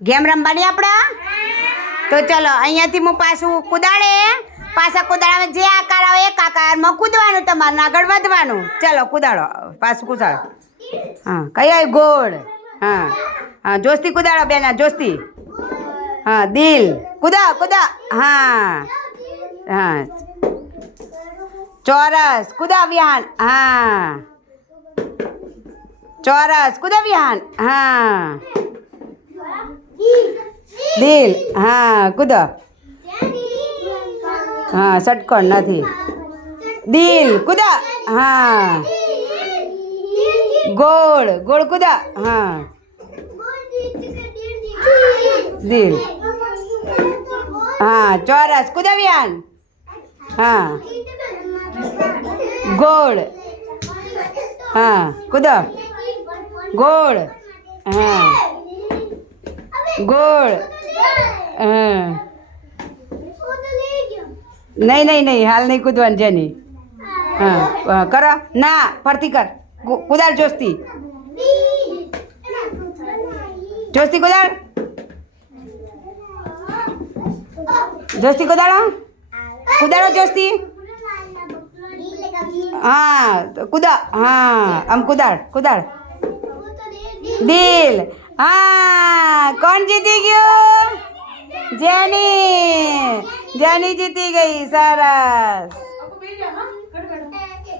game રમવાની આપણા તો ચલો અહીંયાથી હું પાછું કુદાડે પાછા કુદાડા જે આકાર આવે એક આકારમાં કૂદવાનું તમારે આગળ વધવાનું ચલો કુદાડો પાછું કુદાડો હા કઈ આવી ગોળ હા હા જોસ્તી કુદાડો બેના જોસ્તી હા દિલ કુદા કુદા હા હા ચોરસ કુદા વિહાન હા ચોરસ કુદા વિહાન હા દિલ હા કુદા હા ષટકોણ નથી દિલ કુદા હા ગોળ ગોળ કુદા હા દિલ હા ચોરસ કુદા વિહાન હા ગોળ હા કુદા ગોળ હા ગોળ હા નહીં હાલ નહીં કૂદવાનું જેની હા કરો ના ફરતી કર કુદાડ જોસ્તી જોસ્તી કુદાડ જોસ્તી કુદાડો કુદાડો જોસ્તી હા કુદા હા આમ કુદાડ કુદાડ દિલ હા કોણ જીતી ગયું જેની જેની જીતી ગઈ સરસ